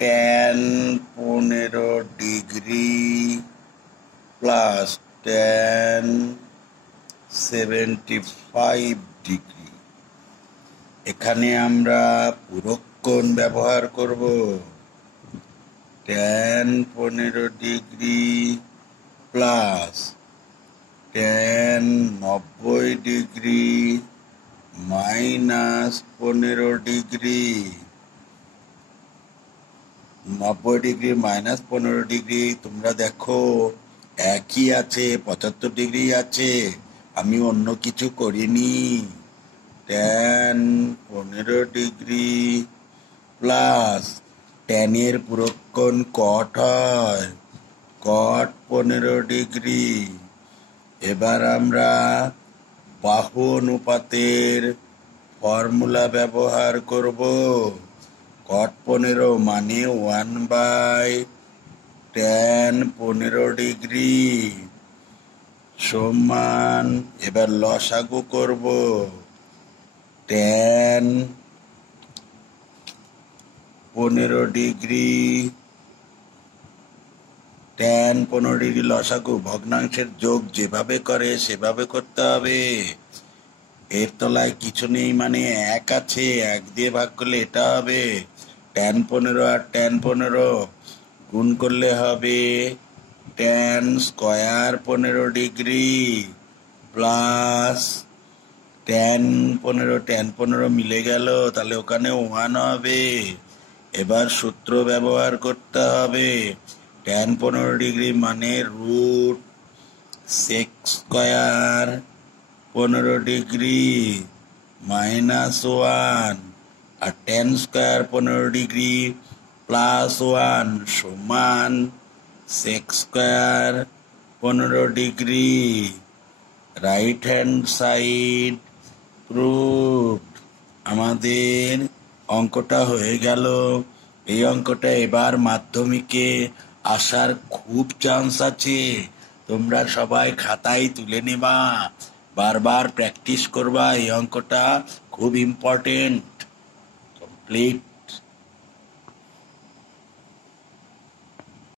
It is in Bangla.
tan 15 degree plus tan 75 degree. এখানে আমরা পূরককোণ ব্যবহার করব। tan 15 degree plus tan 90 degree minus 15 degree. 90 degree minus 15 degree তোমরা দেখো একই আছে, 75 ডিগ্রি আছে, আমি অন্য কিছু করিনি। tan 15 ডিগ্রি প্লাস tan এর পূরককোণ কট হয়, কট 15 ডিগ্রি। এবার আমরা বাহু অনুপাতের ফর্মুলা ব্যবহার করব। কট 15 মানে 1/tan 15 ডিগ্রি সমান, এবার লসাগু করব, tan 15 ডিগ্রি tan 15 ডিগ্রি লসাগু ভগ্নাংশের যোগ যেভাবে করে সেভাবে করতে হবে। এর তলায় কিছু নেই মানে এক আছে, এক দিয়ে ভাগ করলে এটা হবে। tan 15 আর tan 15 গুণ করলে হবে tan square 15 degree plus tan 15 মিলে গেল, তাহলে ওখানে 1 হবে। এবার সূত্র ব্যবহার করতে হবে। tan 15 ডিগ্রি মানে root sec square 15 degree minus 1 আর tan স্কয়ার 15 ডিগ্রি প্লাস 1 সমান sec square 15 degree. Right hand side proved. আমাদের অঙ্কটা হয়ে গেল। এই অঙ্কটা এবার মাধ্যমিকে আসার খুব চান্স আছে। তোমরা সবাই খাতায় তুলে নেবা, বারবার প্র্যাকটিস করবা। এই অঙ্কটা খুব ইম্পর্টেন্ট। কমপ্লিট।